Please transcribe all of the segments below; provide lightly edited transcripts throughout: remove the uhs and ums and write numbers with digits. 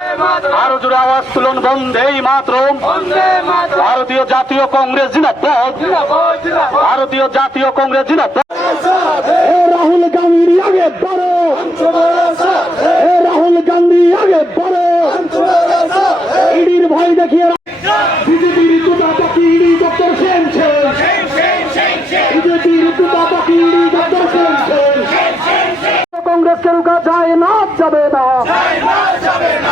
আরো জোরে আওয়াজ তুলুন, বন্দেই মাতরম। ভারতীয় জাতীয় কংগ্রেস জিন্দাবাদ, ভারতীয় জাতীয় কংগ্রেস জিন্দাবাদ। রাহুল গান্ধী আগে বড়ো, রাহুল গান্ধী আগে বড়ো। ইডির ভয় দেখিয়ে বিজেপির দুটা পাখি ইডি দপ্তর সেনছে, বিজেপির দুটা পাখি ইডি দপ্তর সেনছে। কংগ্রেসকে রুখা যায় না, যাবে না।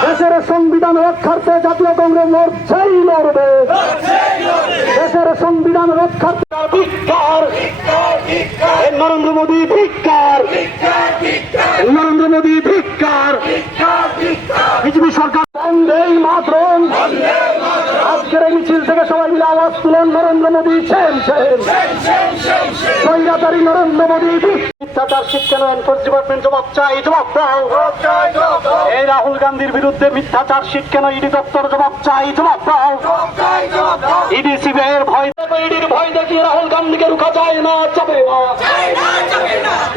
দেশের সংবিধান রক্ষার্থে জাতীয় কংগ্রেস লড়ছেই লড়বে, দেশের সংবিধান রক্ষার্থে। ধিক্কার নরেন্দ্র মোদী, ধিক্কার নরেন্দ্র মোদী, ধিক্কার বিজেপি সরকার। বন্দেই মাতরম। আজকের এই মিছিল থেকে সবাই মিলে আওয়াজ তুলেন, নরেন্দ্র মোদী সেম সেম, স্বৈরাচারী নরেন্দ্র মোদী। মিথ্যাচার শিক্ষা এনফোর্স ডিপার্টমেন্ট জবাব চাই, জবাব দাও। এই রাহুল গান্ধীর বিরুদ্ধে মিথ্যাচার শিক্ষা ইডি দপ্তর জবাব চাই, জবাব দাও। ইডি সিবিআই এর ভয়, ইডির ভয় দেখিয়ে রাহুল গান্ধীকে রুখা যায় না, যাবে না।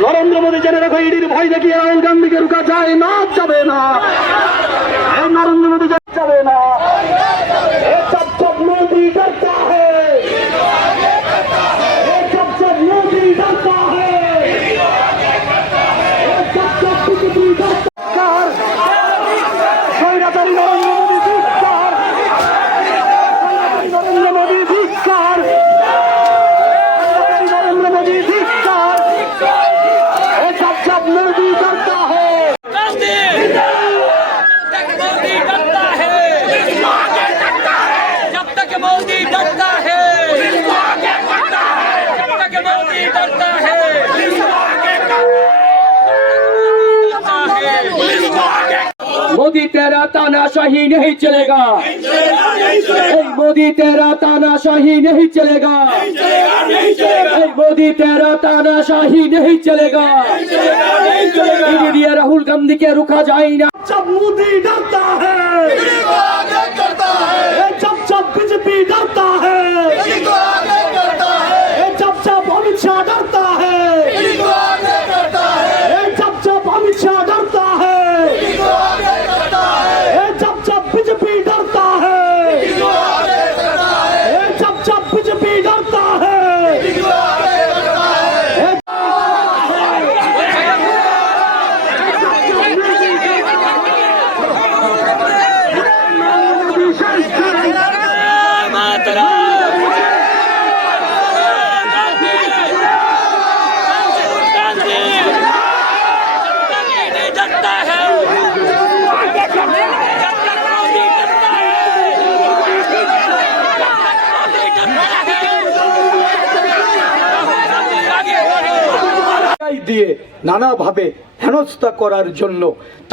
নরেন্দ্র মোদী জেনে রাখো, ইডির ভয় দেখিয়ে রাহুল গান্ধীকে রুখা যায় না, যাবে না। এই নরেন্দ্র মোদী যাবে না। মোদী ডরতা হ্যায়, सबसे मोदी डरता है, सबसे बीजेपी डरता है। स्वैराचारी नरेंद्र मोदी धिक्कार, नरेंद्र मोदी धिक्कार, नरेंद्र मोदी धिक्कार। सबसे मोदी डरता है, जब तक मोदी डरता है, जब तक मोदी डरता है, मोदी तेरा तानाशाही नहीं चलेगा, मोदी तेरा तानाशाही नहीं चलेगा, मोदी तेरा तानाशाही नहीं चलेगा। इंडिया राहुल गांधी के रुका जाए ना। जब मोदी डरता है, जब बीजेपी डरता है, जब अमित शाह डरता है, जब अमित शाह डरता है, जब बीजेपी डरता है, जब बीजेपी डरता है। দিয়ে নানাভাবে হেনস্থা করার জন্য,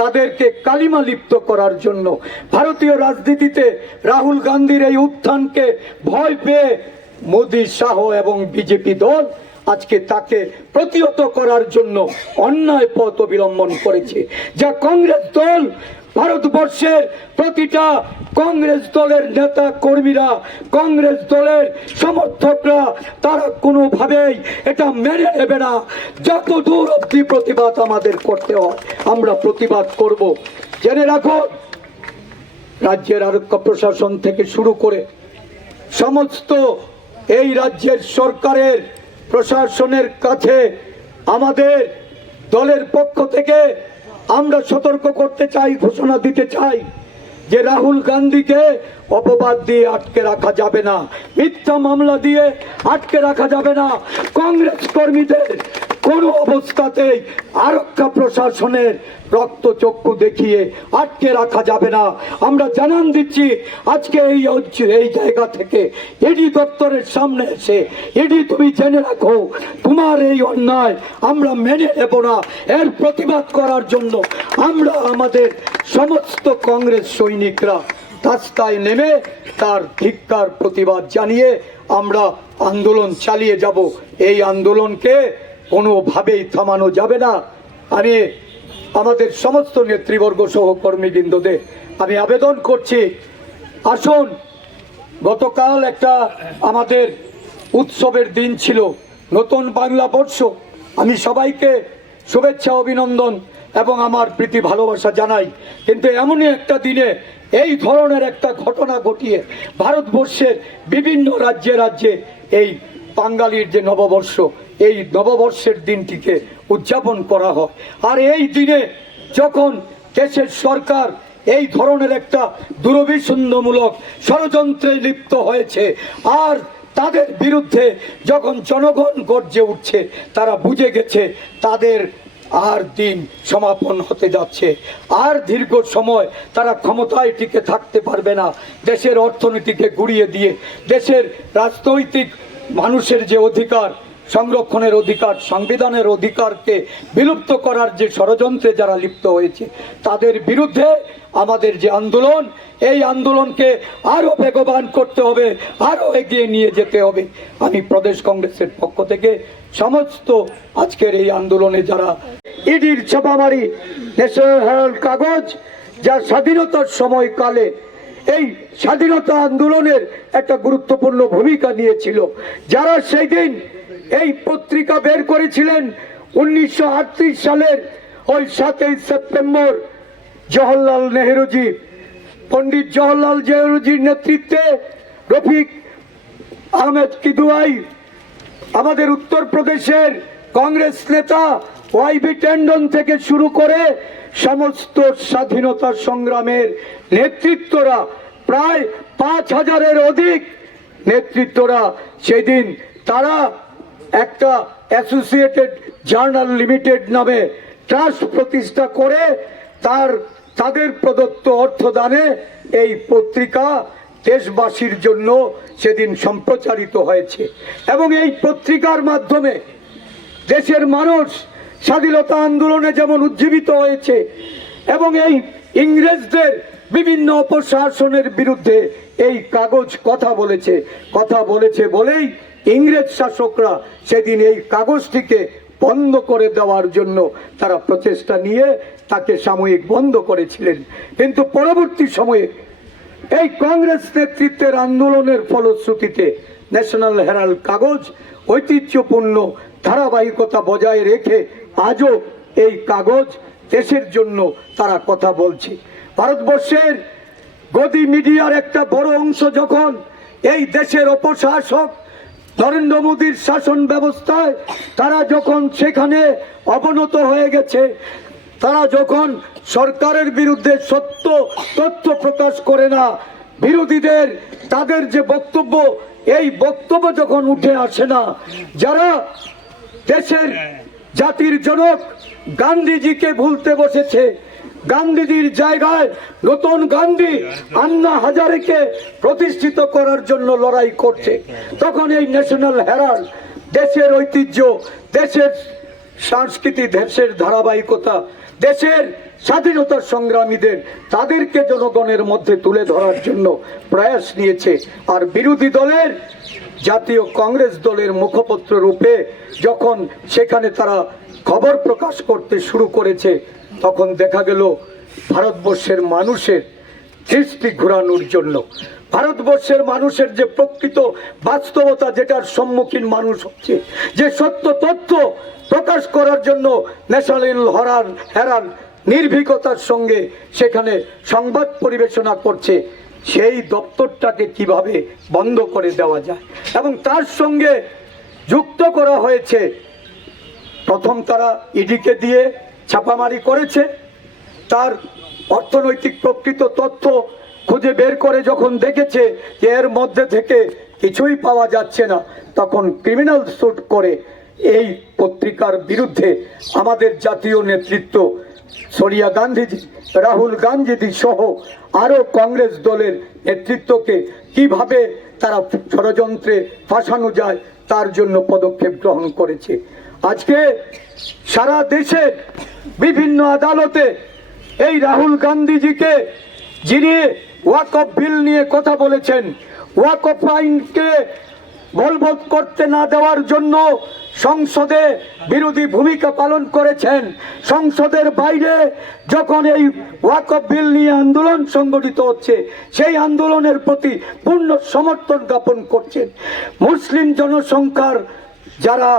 তাদেরকে কালিমা লিপ্ত করার জন্য, ভারতীয় রাজনীতিতে রাহুল গান্ধীর এই উত্থানকে ভয় পেয়ে মোদী শাহ এবং বিজেপি দল আজকে তাকে প্রতিহত করার জন্য অন্যায় পথ অবলম্বন করেছে। যা কংগ্রেস দল, ভারতবর্ষের প্রতিটা কংগ্রেস দলের নেতা কর্মীরা, কংগ্রেস দলের সমর্থকরা, তারা কোনোভাবেই এটা মেনে নেবে না। যত দূর অব্দি প্রতিবাদ আমাদের করতে হয়, আমরা প্রতিবাদ করব। জেনে রাখো, রাজ্যের আরক্ষী প্রশাসন থেকে শুরু করে সমস্ত এই রাজ্যের সরকারের প্রশাসনের কাছে আমাদের দলের পক্ষ থেকে আমরা সতর্ক করতে চাই, ঘোষণা দিতে চাই যে রাহুল গান্ধীকে অপবাদ দিয়ে আটকে রাখা যাবে না, মিথ্যা মামলা দিয়ে আটকে রাখা যাবে না। কংগ্রেস কর্মীদের কোনো অবস্থাতেই আরক্ষা প্রশাসনের রক্তচক্ষু দেখিয়ে আটকে রাখা যাবে না। আমরা জানান দিচ্ছি আজকে এই জায়গা থেকে ইডি দপ্তরের সামনে এসে, ইডি তুমি জেনে রাখো, তোমার এই অন্যায় আমরা মেনে নেব না। এর প্রতিবাদ করার জন্য আমরা আমাদের সমস্ত কংগ্রেস সৈনিকরা রাস্তায় নেমে তার ধিক্কার প্রতিবাদ জানিয়ে আমরা আন্দোলন চালিয়ে যাব। এই আন্দোলনকে কোনোভাবেই থামানো যাবে না। আমি আমাদের সমস্ত নেতৃবর্গ সহকর্মীবৃন্দদের আমি আবেদন করছি, আসুন, গতকাল একটা আমাদের উৎসবের দিন ছিল, নতুন বাংলা বর্ষ। আমি সবাইকে শুভেচ্ছা অভিনন্দন এবং আমার প্রীতি ভালোবাসা জানাই। কিন্তু এমনই একটা দিনে এই ধরনের একটা ঘটনা ঘটিয়ে ভারতবর্ষের বিভিন্ন রাজ্যে রাজ্যে এই বাঙালির যে নববর্ষ, এই নববর্ষের দিনটিকে উদযাপন করা হয়। আর এই দিনে যখন দেশের সরকার এই ধরনের একটা দুরভিসন্ধমূলক ষড়যন্ত্রে লিপ্ত হয়েছে, আর তাদের বিরুদ্ধে যখন জনগণ গর্জে উঠছে, তারা বুঝে গেছে তাদের আর দিন সমাপন হতে যাচ্ছে, আর দীর্ঘ সময় তারা ক্ষমতায় টিকে থাকতে পারবে না। দেশের অর্থনীতিকে গুড়িয়ে দিয়ে দেশের রাজনৈতিক মানুষের যে অধিকার, সংরক্ষণের অধিকার, সংবিধানের অধিকারকে বিলুপ্ত করার যে ষড়যন্ত্রে যারা লিপ্ত হয়েছে, তাদের বিরুদ্ধে আমাদের যে আন্দোলন, এই আন্দোলনকে আরো বেগবান করতে হবে, আরো এগিয়ে নিয়ে যেতে হবে। আমি প্রদেশ কংগ্রেসের পক্ষ থেকে সমস্ত আজকের এই আন্দোলনে যারা ইডির ছাপামারি, ন্যাশনাল হেরাল্ড কাগজ, যা স্বাধীনতার সময়কালে এই স্বাধীনতা আন্দোলনের একটা গুরুত্বপূর্ণ ভূমিকা নিয়েছিল, যারা সেই দিন এই পত্রিকা বের করেছিলেন 1938 সালের ওই 7ই সেপ্টেম্বর জওহরলাল নেহরুজি, পণ্ডিত জওহরলাল নেহরুজির নেতৃত্বে রফিক আহমেদ কিদওয়াই, আমাদের উত্তরপ্রদেশের কংগ্রেস নেতা ওয়াইবি ট্যান্ডন থেকে শুরু করে সমস্ত স্বাধীনতা সংগ্রামের নেতৃত্বরা, প্রায় 5000-এর অধিক নেতৃত্বরা সেদিন তারা একটা অ্যাসোসিয়েটেড জার্নাল লিমিটেড নামে ট্রাস্ট প্রতিষ্ঠা করে তাদের প্রদত্ত অর্থদানে এই পত্রিকা দেশবাসীর জন্য সেদিন সম্প্রচারিত হয়েছে। এবং এই পত্রিকার মাধ্যমে দেশের মানুষ স্বাধীনতা আন্দোলনে যেমন উজ্জীবিত হয়েছে, এবং এই ইংরেজদের বিভিন্ন অপশাসনের বিরুদ্ধে এই কাগজ কথা বলেছে বলেই ইংরেজ শাসকরা সেদিন এই কাগজটিকে বন্ধ করে দেওয়ার জন্য তারা প্রচেষ্টা নিয়ে তাকে সাময়িক বন্ধ করেছিলেন। কিন্তু পরবর্তী সময়ে এই কংগ্রেস নেতৃত্বের আন্দোলনের ফলশ্রুতিতে ন্যাশনাল হেরাল্ড কাগজ ঐতিহ্যপূর্ণ ধারাবাহিকতা বজায় রেখে আজও এই কাগজ দেশের জন্য তারা কথা বলছে। ভারতবর্ষের গদি মিডিয়ার একটা বড় অংশ যখন এই দেশের অপশাসক নরেন্দ্র মোদীর শাসন ব্যবস্থায় তারা যখন সেখানে অবনত হয়ে গেছে, তারা যখন সরকারের বিরুদ্ধে সত্য তথ্য প্রকাশ করে না, বিরোধীদের তাদের যে বক্তব্য, এই বক্তব্য যখন উঠে আসে না, যারা দেশের জাতির জনক গান্ধীজিকে ভুলতে বসেছে, গান্ধীজির জায়গায় নতুন গান্ধী আন্না হাজারেকে প্রতিষ্ঠিত করার জন্য লড়াই করছে, তখন এই ন্যাশনাল হেরাল্ড দেশের ঐতিহ্য, দেশের সংস্কৃতি, দেশের ধারাবাহিকতা, দেশের স্বাধীনতা সংগ্রামীদের তাদেরকে জনগণের মধ্যে তুলে ধরার জন্য প্রয়াস নিয়েছে। আর বিরোধী দলের জাতীয় কংগ্রেস দলের মুখপত্র রূপে যখন সেখানে তারা খবর প্রকাশ করতে শুরু করেছে, তখন দেখা গেল ভারতবর্ষের মানুষের দৃষ্টি ঘোরানোর জন্য, ভারতবর্ষের মানুষের যে প্রকৃত বাস্তবতা, যেটার সম্মুখীন মানুষ হচ্ছে, যে সত্য তথ্য প্রকাশ করার জন্য ন্যাশনাল হেরাল্ড নির্ভীকতার সঙ্গে সেখানে সংবাদ পরিবেশনা করছে, সেই দপ্তরটাকে কিভাবে বন্ধ করে দেওয়া যায়। এবং তার সঙ্গে যুক্ত করা হয়েছে, প্রথম তারা ইডিকে দিয়ে ছাপামারি করেছে, তার অর্থনৈতিক প্রকৃত তথ্য খুঁজে বের করে যখন দেখেছে যে এর মধ্যে থেকে কিছুই পাওয়া যাচ্ছে না, তখন ক্রিমিনাল স্যুট করে এই পত্রিকার বিরুদ্ধে আমাদের জাতীয় নেতৃত্ব সোনিয়া গান্ধীজি, রাহুল গান্ধী সহ আরো কংগ্রেস দলের নেতৃত্বকে কিভাবে তারা ষড়যন্ত্রে ফাঁসানো যায় তার জন্য পদক্ষেপ গ্রহণ করেছে। আজকে সারা দেশের বিভিন্ন আদালতে এই রাহুল গান্ধীজিকে, যিনি ওয়াকফ বিল নিয়ে কথা বলেছেন, ওয়াকফ আইনকে বলবৎ করতে না দেওয়ার জন্য সংসদে বিরোধী ভূমিকা পালন করেছেন, সংসদের বাইরে যখন এই ওয়াকফ বিল নিয়ে আন্দোলন সংগঠিত হচ্ছে, সেই আন্দোলনের প্রতি পূর্ণ সমর্থন জ্ঞাপন করছেন। মুসলিম জনসংখ্যার যারা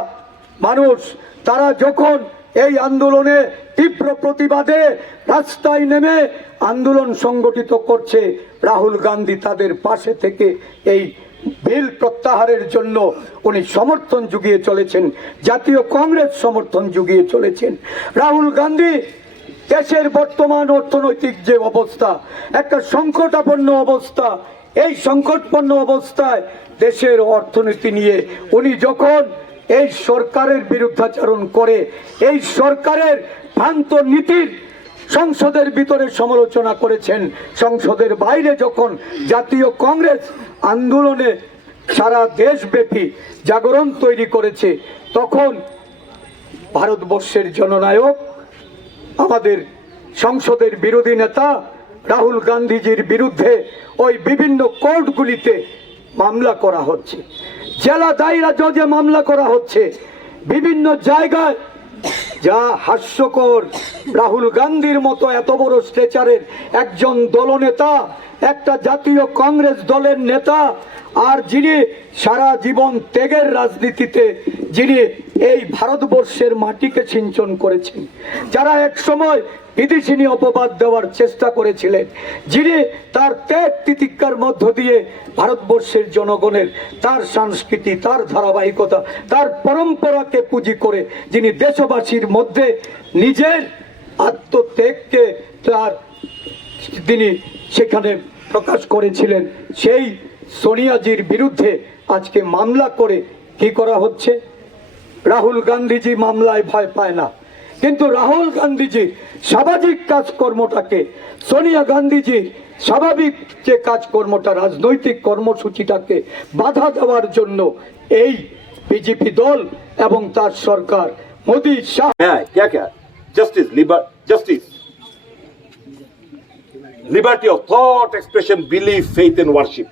মানুষ, তারা যখন এই আন্দোলনে তীব্র প্রতিবাদে রাস্তায় নেমে আন্দোলন সংগঠিত করছে। রাহুল গান্ধী তাদের পাশে থেকে এই বিল প্রত্যাহারের জন্য উনি সমর্থন জুগিয়ে চলেছেন, জাতীয় কংগ্রেস সমর্থন জুগিয়ে চলেছেন। রাহুল গান্ধী দেশের বর্তমান অর্থনৈতিক যে অবস্থা, একটা সংকটাপন্ন অবস্থা, এই সংকটপন্ন অবস্থায় দেশের অর্থনীতি নিয়ে উনি যখন এই সরকারের বিরুদ্ধাচরণ করে, এই সরকারের ভ্রান্ত নীতির সংসদের ভিতরে সমালোচনা করেছেন, সংসদের বাইরে যখন জাতীয় কংগ্রেস আন্দোলনে সারা দেশব্যাপী জাগরণ তৈরি করেছে, তখন ভারতবর্ষের জননায়ক আমাদের সংসদের বিরোধী নেতা রাহুল গান্ধীজির বিরুদ্ধে ওই বিভিন্ন কোর্টগুলিতে মামলা করা হচ্ছে, জেলা দায়রা জজে মামলা করা হচ্ছে, বিভিন্ন জায়গায়। যা হাস্যকর, রাহুল গান্ধীর মতো এত বড় স্ট্রেচারের একজন দলনেতা, একটা জাতীয় কংগ্রেস দলের নেতা, আর যিনি সারা জীবন ত্যাগের রাজনীতিতে যিনি এই ভারতবর্ষের মাটিকে সিঞ্চন করেছেন, যারা এক সময় বিদেশিনী অপবাদ দেওয়ার চেষ্টা করেছিলেন, যিনি তার ত্যাগ তিতিক্ষার মধ্য দিয়ে ভারতবর্ষের জনগণের তার সংস্কৃতি, তার ধারাবাহিকতা, তার পরম্পরাকে পুঁজি করে যিনি দেশবাসীর মধ্যে নিজের আত্মত্যাগকে তিনি সেখানে প্রকাশ করেছিলেন, সেই সোনিয়াজির বিরুদ্ধে আজকে মামলা করে কি করা হচ্ছে? রাহুল গান্ধীজি মামলায় ভয় পায় না, কিন্তু রাহুল গান্ধীজি সামাজিক কাজকর্মটাকে, সোনিয়া গান্ধীজি স্বাভাবিক যে কাজকর্মটা, রাজনৈতিক কর্মসূচিটাকে বাধা দেওয়ার জন্য এই বিজেপি দল এবং তার সরকার মোদি শাহ क्या क्या justice justice liberty of thought expression belief faith and worship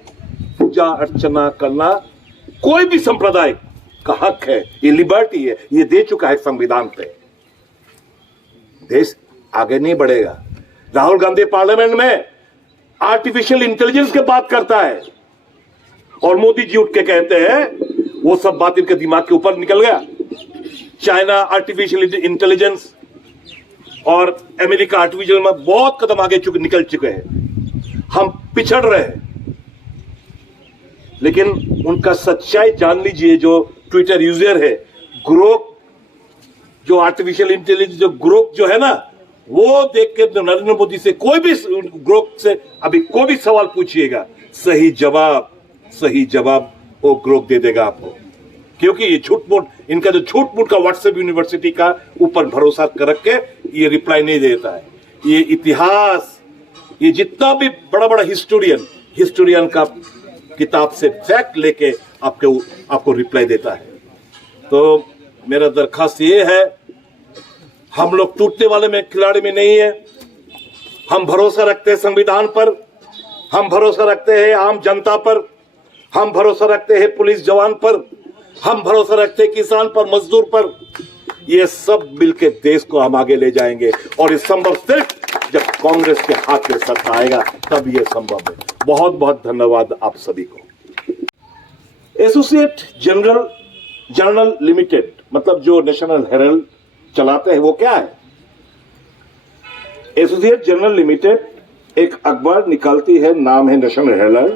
पूजा अर्चना करना कोई भी संप्रदाय का हक है, ये लिबर्टी है, ये दे चुका है संविधान पे। देश आगे नहीं बढ़ेगा। राहुल गांधी पार्लियामेंट में आर्टिफिशियल इंटेलिजेंस की बात करता है और मोदी जी उठ के कहते हैं वो सब बात इनके दिमाग के ऊपर निकल गया। चाइना आर्टिफिशियल इंटेलिजेंस और अमेरिका आर्टिफिशियल में बहुत कदम आगे निकल चुके हैं, हम पिछड़ रहे हैं। लेकिन उनका सच्चाई जान लीजिए, जो ट्विटर यूजर है ग्रोक, जो आर्टिफिशियल इंटेलिजेंस जो ग्रोक जो है ना, वो देख के नरेंद्र मोदी से कोई भी ग्रोक से अभी कोई भी सवाल पूछिएगा, सही जवाब वो ग्रोक दे देगा आपको, क्योंकि ये झूठ मूठ, इनका जो झूठ मूठ का व्हाट्सएप यूनिवर्सिटी का ऊपर भरोसा कर के ये रिप्लाई नहीं देता है। ये इतिहास, ये जितना भी बड़ा बड़ा हिस्टोरियन का किताब से फैक्ट लेके आपको रिप्लाई देता है। तो मेरा दरखास्त ये है, हम लोग टूटने वाले में खिलाड़ी में नहीं है। हम भरोसा रखते हैं संविधान पर, हम भरोसा रखते हैं आम जनता पर, हम भरोसा रखते हैं पुलिस जवान पर, हम भरोसा रखते हैं किसान पर, मजदूर पर। ये सब मिलकर देश को हम आगे ले जाएंगे और ये संभव सिर्फ जब कांग्रेस के हाथ में सत्ता आएगा तब ये संभव है। बहुत बहुत धन्यवाद आप सभी को। एसोसिएट जर्नल लिमिटेड मतलब जो नेशनल हेराल्ड चलाते हैं वो क्या है? एसोसिएट जर्नल लिमिटेड एक अखबार निकालती है, नाम है नेशनल हेराल्ड।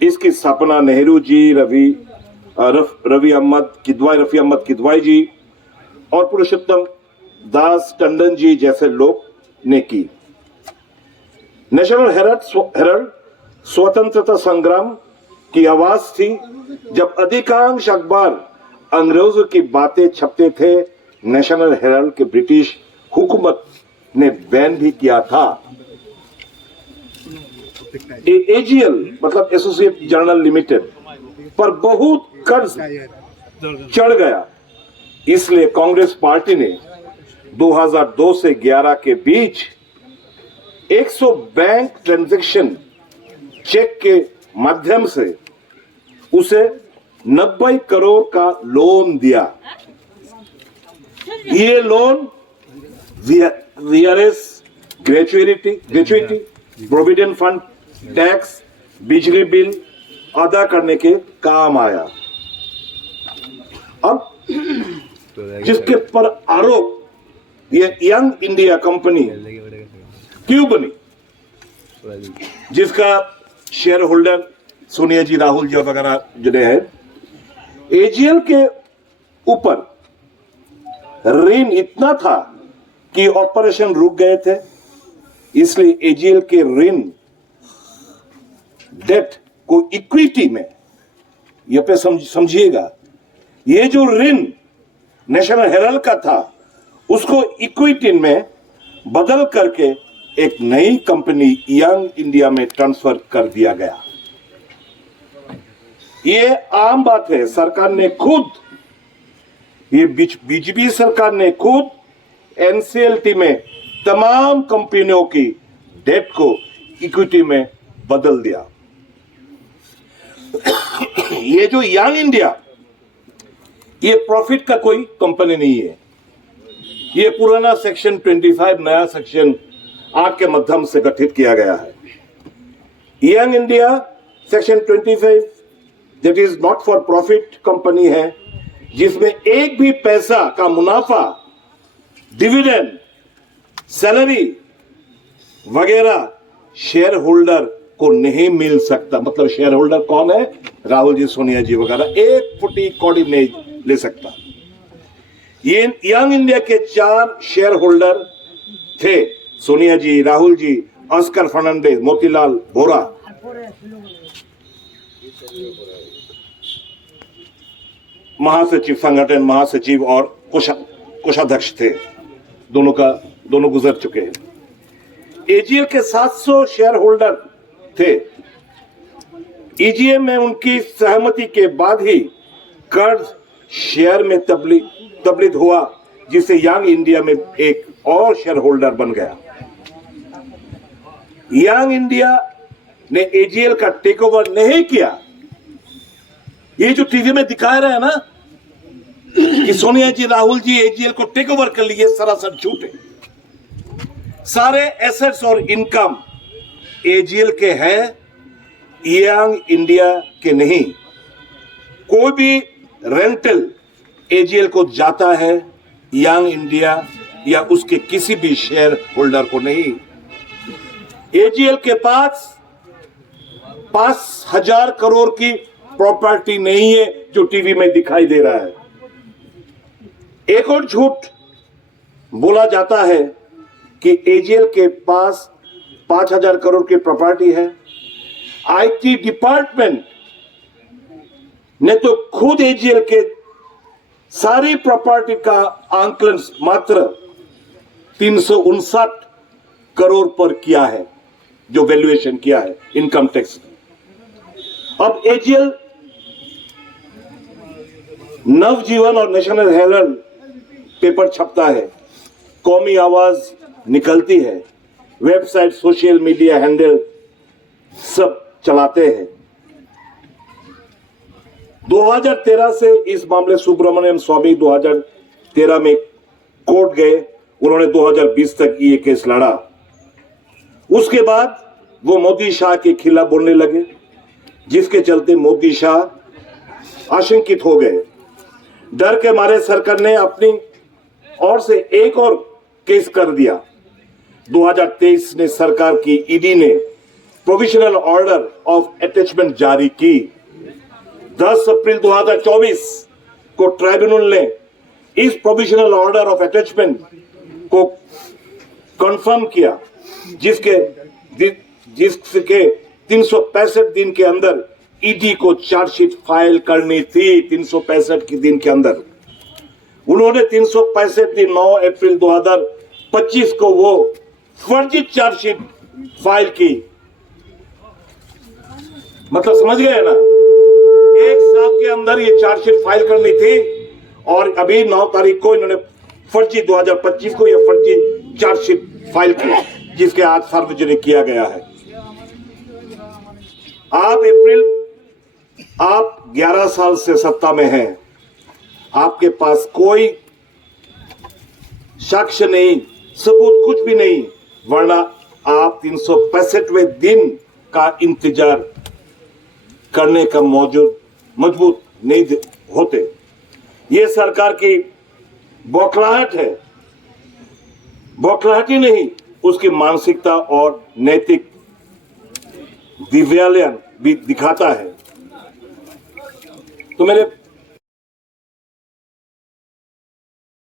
इसकी स्थापना नेहरू जी, रफी अहमद किदवाई जी और पुरुषोत्तम दास टंडन जी जैसे लोग ने की। नेशनल हेराल्ड स्वतंत्रता संग्राम की आवाज थी। जब अधिकांश अखबार अंग्रेजों की बातें छपते थे, नेशनल हेराल्ड के ब्रिटिश हुकूमत ने बैन भी किया था। एजीएल मतलब एसोसिएट जर्नल लिमिटेड पर बहुत कर्ज चढ़ गया, इसलिए कांग्रेस पार्टी ने 2002 से 11 के बीच 100 बैंक ट्रांजैक्शन चेक के माध्यम से उसे 90 करोड़ का लोन दिया। ये loan VRS, gratuity, provident fund, tax, बिजली बिल अदा करने के काम आया। अब जिसके पर आरोप ये यंग इंडिया कंपनी क्यों बनी, जिसका शेयर होल्डर सोनिया जी, राहुल जी वगैरह जुड़े हैं। एजीएल के ऊपर ऋण इतना था कि ऑपरेशन रुक गए थे, इसलिए एजीएल के ऋण डेट को इक्विटी में, ये पे समझिएगा, ये जो ऋण नेशनल हेराल्ड का था उसको इक्विटी में बदल करके एक नई कंपनी यंग इंडिया में ट्रांसफर कर दिया गया। ये आम बात है, सरकार ने खुद, ये बीजेपी सरकार ने खुद एनसीएलटी में तमाम कंपनियों की डेट को इक्विटी में बदल दिया। ये जो यंग इंडिया, ये प्रॉफिट का कोई कंपनी नहीं है, ये पुराना सेक्शन 25 नया सेक्शन 8 के माध्यम से गठित किया गया है। Young India section 25 that is not for profit company है, जिसमें एक भी पैसा का मुनाफा, डिविडेंड, सैलरी वगैरह शेयर होल्डर को नहीं मिल सकता। मतलब शेयर होल्डर कौन है? राहुल जी, सोनिया जी वगैरह, एक फुटी कौड़ी नहीं ले सकता। ये यंग इंडिया के 4 शेयर होल्डर थे, सोनिया जी, राहुल जी, ऑस्कर फर्नांडिस, मोतीलाल वोरा। महासचिव, संगठन महासचिव और कोषाध्यक्ष थे, दोनों गुजर चुके हैं। एजीएल के 700 शेयर होल्डर थे। ईजीएम में उनकी सहमति के बाद ही कर्ज शेयर में तब्दील हुआ, जिससे यंग इंडिया में एक और शेयर होल्डर बन गया। यंग इंडिया ने एजीएल का टेक ओवर नहीं किया। ये जो टीवी में दिखा रहे हैं ना कि सोनिया जी, राहुल जी एजीएल को टेक ओवर कर लिए, सरासर झूठ है। सारे एसेट्स और इनकम एजीएल के हैं, यंग इंडिया के नहीं। कोई भी रेंटल एजीएल को जाता है, यंग इंडिया या उसके किसी भी शेयर होल्डर को नहीं। एजीएल के पास 5,000 करोड़ की प्रॉपर्टी नहीं है जो टीवी में दिखाई दे रहा है। एक और झूठ बोला जाता है कि एजीएल के पास 5,000 करोड़ की प्रॉपर्टी है। आईटी डिपार्टमेंट ने तो खुद एजीएल के सारी प्रॉपर्टी का आंकलन मात्र 359 करोड़ पर किया है, जो वैल्यूएशन किया है इनकम टैक्स। अब एजीएल नवजीवन और नेशनल हेराल्ड पेपर छपता है, कौमी आवाज निकलती है, वेबसाइट, सोशल मीडिया हैंडल सब चलाते हैं। 2013 से इस मामले सुब्रमण्यम स्वामी 2013 में कोर्ट गए, उन्होंने 2020 तक ये केस लड़ा। उसके बाद वो मोदी शाह के खिलाफ बोलने लगे, जिसके चलते मोदी शाह आशंकित हो गए। डर के मारे सरकार ने अपनी ओर से एक और केस कर दिया। 2023 में सरकार की ईडी ने प्रोविजनल ऑर्डर ऑफ अटैचमेंट जारी की। 10 अप्रैल 2024 को ट्राइब्यूनल ने इस प्रोविजनल ऑर्डर ऑफ अटैचमेंट को कंफर्म किया, जिसके 365 दिन के अंदर ईडी को चार्जशीट फाइल करनी थी। 365 दिन के अंदर उन्होंने 365 दिन 9 अप्रैल 2025 को वो फर्जी चार्जशीट फाइल की। मतलब समझ गए ना, एक साल के अंदर ये चार्जशीट फाइल करनी थी और अभी 9 तारीख को इन्होंने फर्जी 2025 को ये फर्जी चार्जशीट फाइल की, जिसके आज सार्वजनिक किया गया है। आप 11 साल से सत्ता में हैं, आपके पास कोई साक्ष्य नहीं, सबूत कुछ भी नहीं, वरना आप 365वें दिन का इंतजार करने का मजबूत नहीं होते। ये सरकार की बौखलाहट है। बौखलाहटी नहीं, उसकी मानसिकता और नैतिक दिव्यालयन भी दिखाता है। तो मेरे